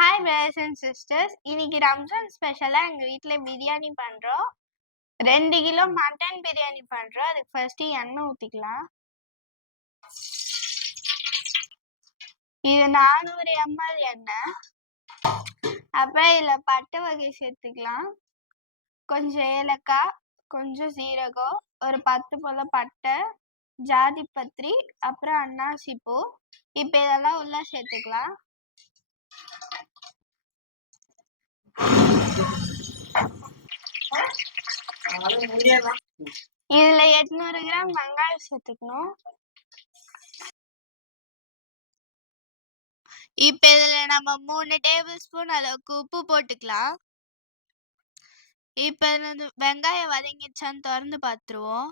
Hi brothers and sisters. இன்னைக்கு ரம்ஜான் ஸ்பெஷலாக எங்கள் வீட்டில் பிரியாணி பண்ணுறோம். 2 கிலோ மட்டன் பிரியாணி பண்ணுறோம். அதுக்கு ஃபர்ஸ்ட் எண்ணெய் ஊற்றிக்கலாம். இது 400 ml எண்ணெய். அப்புறம் இதில் பட்டை வகை சேர்த்துக்கலாம். கொஞ்சம் ஏலக்காய், கொஞ்சம் சீரகம், ஒரு 10 போல பட்டை, ஜாதி பத்திரி, அப்புறம் அன்னாசி பூ. இப்போ இதெல்லாம் உள்ள சேர்த்துக்கலாம். இதுல 800 கிராம் வெங்காயம் சேர்த்துக்கணும். இப்ப இதுல நம்ம 3 டேபிள் ஸ்பூன் அளவுக்கு உப்பு போட்டுக்கலாம். இப்ப வெங்காயம் வதங்கிடுச்சான்னு திறந்து பார்த்துருவோம்.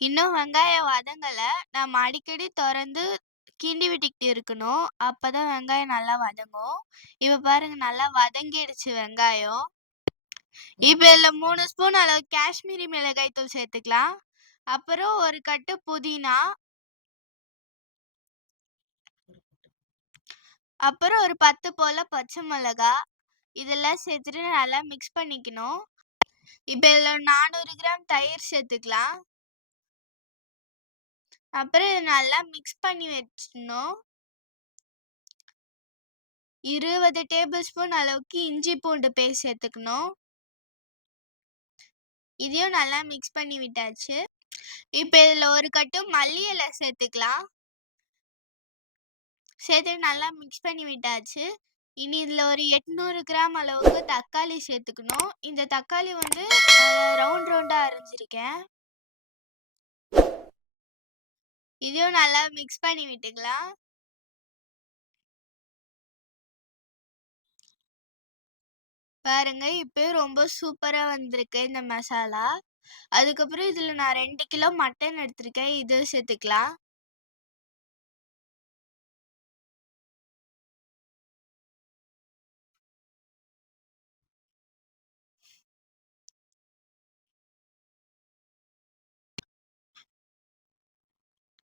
இன்னும் வெங்காயம் வதங்கல. நம்ம அடிக்கடி திறந்து கிண்டி விட்டுக்கிட்டு இருக்கணும். அப்பதான் வெங்காயம் நல்லா வதங்கும். இப்ப பாருங்க, நல்லா வதங்கிடுச்சு வெங்காயம். இப்ப இதுல 3 ஸ்பூன் அளவு காஷ்மீரி மிளகாய் தூள் சேர்த்துக்கலாம். அப்புறம் ஒரு கட்டு புதினா, அப்புறம் ஒரு 10 போல பச்சை மிளகா, இதெல்லாம் சேர்த்துட்டு நல்லா மிக்ஸ் பண்ணிக்கணும். இப்ப இதுல 400 கிராம் தயிர் சேர்த்துக்கலாம். அப்புறம் இதை நல்லா மிக்ஸ் பண்ணி வச்சிடணும். 20 டேபிள் ஸ்பூன் அளவுக்கு இஞ்சி பூண்டு பேஸ்ட் சேர்த்துக்கணும். இதையும் நல்லா மிக்ஸ் பண்ணி விட்டாச்சு. இப்ப இதுல ஒரு கட்டு மல்லி இலை சேர்த்துக்கலாம். சேர்த்து நல்லா மிக்ஸ் பண்ணி விட்டாச்சு. இனி இதுல ஒரு 800 கிராம் அளவுக்கு தக்காளி சேர்த்துக்கணும். இந்த தக்காளி ரவுண்ட் ரவுண்டா அரைஞ்சிருக்கேன். இதையும் நல்லா மிக்ஸ் பண்ணி விட்டுக்கலாம். பாருங்க, இப்போ ரொம்ப சூப்பரா வந்திருக்கு இந்த மசாலா. அதுக்கப்புறம் இதுல நான் 2 கிலோ மட்டன் எடுத்திருக்கேன். இது சேர்த்துக்கலாம்.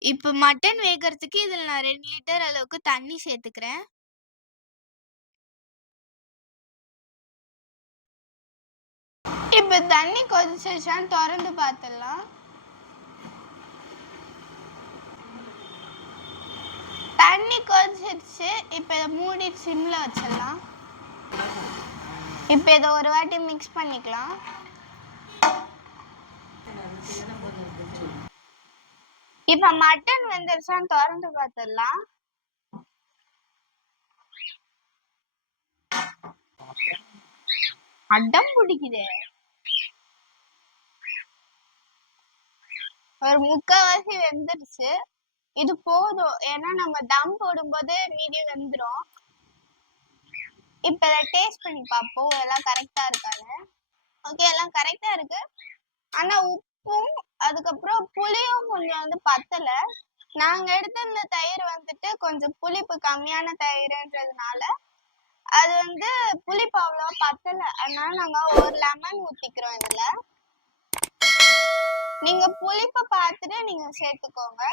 இப்போ மட்டன் வேகிறதுக்கு இதுல நான் 2 லிட்டர் அளவுக்கு தண்ணி சேர்த்துக்கிறேன். இப்போ தண்ணி கொதிச்சிருச்சான்னு திறந்து பார்த்துடலாம். தண்ணி கொதிச்சிருச்சு. இப்போ இதை மூடி சிம்ல வச்சிடலாம். இப்போ இதை ஒரு வாட்டி மிக்ஸ் பண்ணிக்கலாம். இப்ப மட்டன் வெந்துருச்சான்னு திறந்து பார்த்துடலாம். அடம் பிடிக்குது. ஒரு 3/4 வெந்துருச்சு. இது போதும், ஏன்னா நம்ம தம் போடும்போது மீதி வெந்துடும். இப்ப இதை டேஸ்ட் பண்ணி பார்ப்போம் எல்லாம் கரெக்டா இருக்கான்னு. ஓகே, எல்லாம் கரெக்டா இருக்கு. ஆனா உப்பும் அதுக்கப்புறம் புளியும் கொஞ்சம் பத்தல. நாங்க எடுத்திருந்த தயிர் கொஞ்சம் புளிப்பு கம்மியான தயிர்ன்றதுனால அது புளிப்பு அவ்வளவா பத்தல. அதனால நாங்க ஒரு லெமன் ஊத்திக்கிறோம். இதுல நீங்க புளிப்பை பார்த்துட்டு நீங்க சேர்த்துக்கோங்க.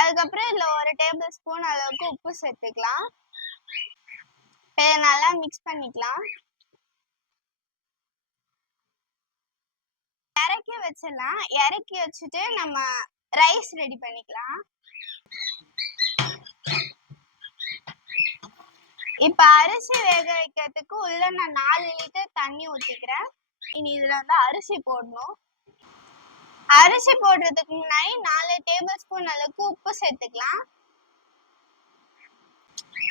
அதுக்கப்புறம் இதுல ஒரு டேபிள் ஸ்பூன் அளவுக்கு உப்பு சேர்த்துக்கலாம். இதை நல்லா மிக்ஸ் பண்ணிக்கலாம். இறக்கி வச்சிடலாம். இறக்கி வச்சுட்டு நம்ம ரைஸ் ரெடி பண்ணிக்கலாம். இப்ப அரிசி வேக வைக்கிறதுக்கு உள்ள நான் 4 லிட்டர் தண்ணி ஊத்திக்கிறேன். இனி இதுல அரிசி போடணும். அரிசி போடுறதுக்கு முன்னாடி 4 டேபிள் ஸ்பூன் அளவுக்கு உப்பு சேர்த்துக்கலாம்.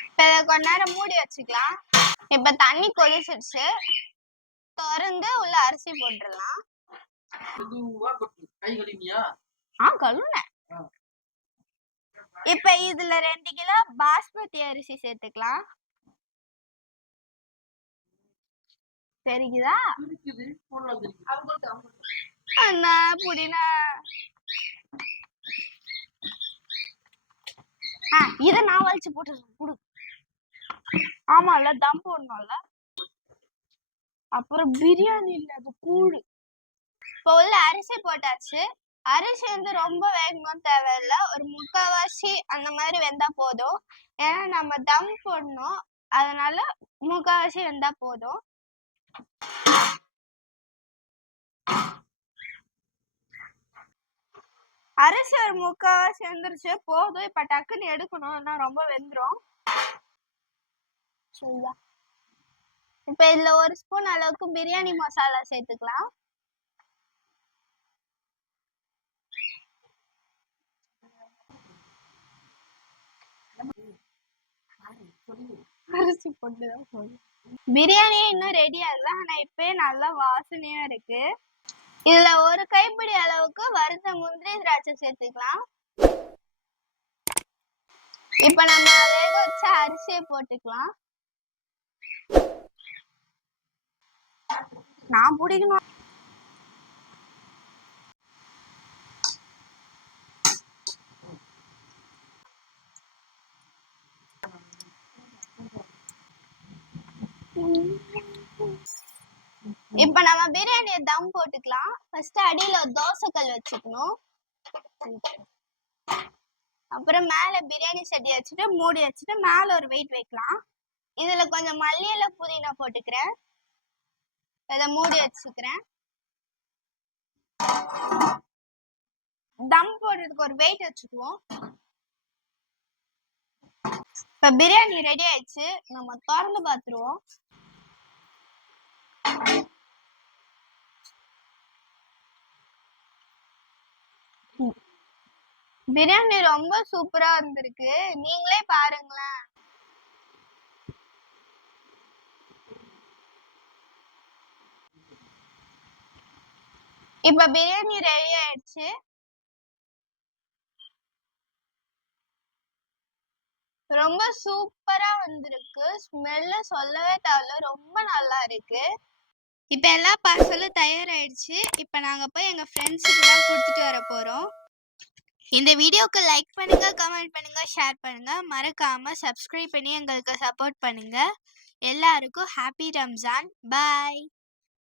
இப்ப கொஞ்ச நேரம் மூடி வச்சுக்கலாம். இப்ப தண்ணி கொதிச்சிருச்சு. திறந்து உள்ள அரிசி போட்டுடலாம். கழுவுனேன். இப்ப இதுல 2 கிலோ பாஸ்மதி அரிசி சேர்த்துக்கலாம். தெரியுதா? அண்ணா புடினா. இத நான் வலிச்சு போட்டு ஆமால, தம் போடணும்ல. அப்புறம் பிரியாணி இல்ல, அது கூழு. இப்போ உள்ள அரிசி போட்டாச்சு. அரிசி ரொம்ப வேகணும் தேவையில்ல. ஒரு 3/4 முக்காவாசி அந்த மாதிரி வெந்தா போதும். ஏன்னா நம்ம தம் போடணும், அதனால முக்காவாசி வெந்தா போதும். அரிசி ஒரு முக்காவாசி வெந்துருச்சு, போதும். இப்ப டக்குன்னு எடுக்கணும், ஆனா ரொம்ப வெந்துரும். சரியா? இப்ப இதுல 1 ஸ்பூன் அளவுக்கு பிரியாணி மசாலா சேர்த்துக்கலாம். அரிசி போட்டுதான் போதும். பிரியாணியே இன்னும் ரெடி ஆகல, ஆனா இப்பயே நல்லா வாசனையா இருக்கு. இதுல 1 கைப்பிடி அளவுக்கு வறுத்த முந்திரி திராட்சை சேர்த்துக்கலாம். இப்ப நம்ம வேக வச்ச அரிசியை போட்டுக்கலாம். நான் பிடிக்கணும். இப்ப நம்ம பிரியாணியை தம் போட்டுக்கலாம். ஃபர்ஸ்ட் அடியில ஒரு தோசைக்கல் வச்சுக்கணும். அப்புறம் மேல பிரியாணி சட்டி வச்சுட்டு மூடி வச்சுட்டு மேல ஒரு வெயிட் வைக்கலாம். இதுல கொஞ்சம் மல்லி இலை புதினா போட்டுக்கிறேன். இதை மூடி வச்சுக்கிறேன். தம் போடுறதுக்கு ஒரு வெயிட் வச்சுக்குவோம். இப்ப பிரியாணி ரெடி ஆயிடுச்சு, நம்ம திறந்து பார்த்துருவோம். பிரியாணி ரொம்ப சூப்பரா வந்திருக்கு, நீங்களே பாருங்களேன். இப்ப பிரியாணி ரெடி ஆயிடுச்சு. ரொம்ப சூப்பரா வந்திருக்கு. ஸ்மெல்ல சொல்லவே தேவையில்ல, ரொம்ப நல்லா இருக்கு. இப்ப எல்லா பார்சலும் தயாராயிடுச்சு. இப்ப நாங்க போய் எங்க ஃப்ரெண்ட்ஸுக்குலாம் கொடுத்துட்டு வர போறோம். இந்த வீடியோக்கு லைக் பண்ணுங்க, கமெண்ட் பண்ணுங்க, ஷேர் பண்ணுங்க. மறக்காம சப்ஸ்கிரைப் பண்ணி எங்களுக்கு சப்போர்ட் பண்ணுங்க. எல்லாருக்கும் ஹாப்பி ரம்ஜான். பாய்.